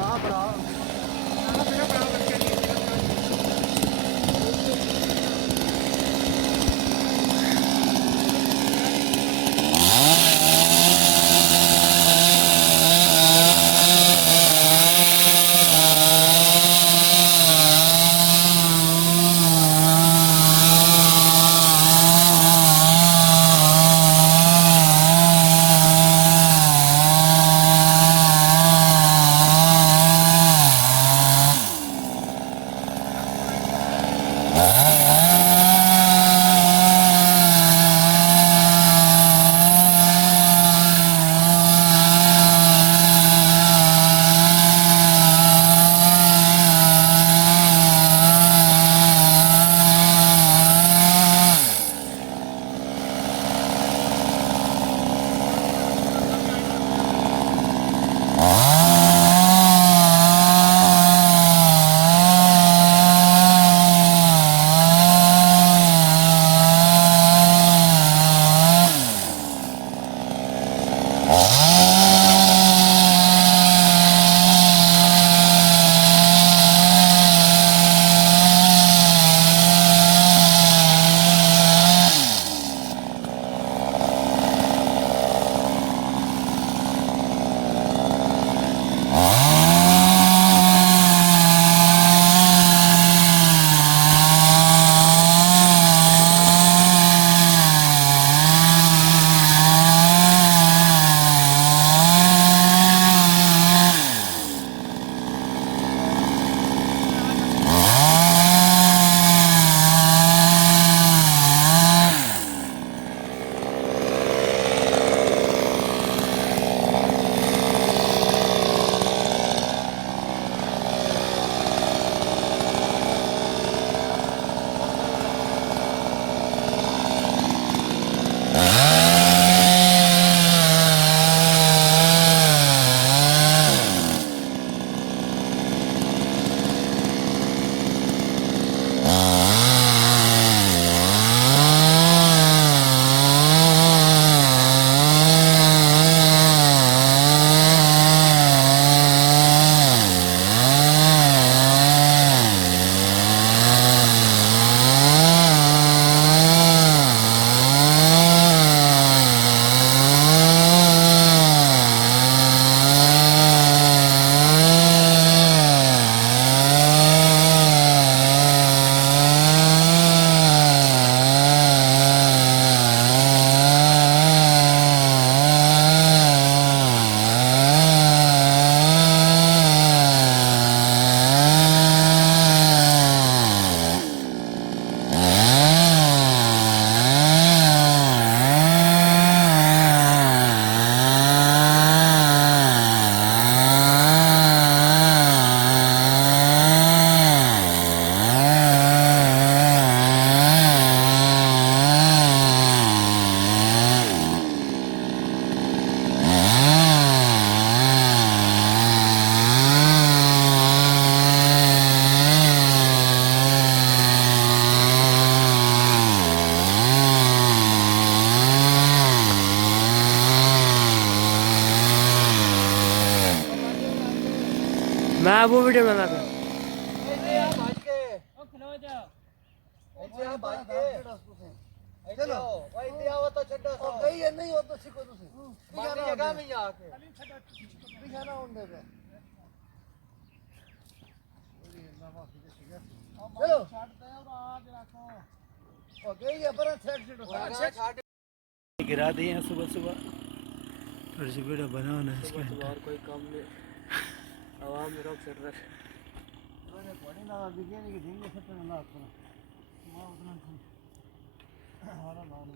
हाँ बड़ा मेरा बड़ा बच्चा नहीं मैं वो वीडियो बना था चलो भाई दिया हो तो छड्डो सो गई है नहीं हो तो सीखो तुसी मानी जगह में ही आके दिखाना होंगे पे चलो ओ गई है पर सेट सीट गिरा दिए हैं सुबह सुबह थोड़ी सी वीडियो बनाना है इसके और कोई काम नहीं आवाम में रोक सर रहे मैंने पढ़ी ना विज्ञान की दिन में सब ना ना उतना हमारा नाम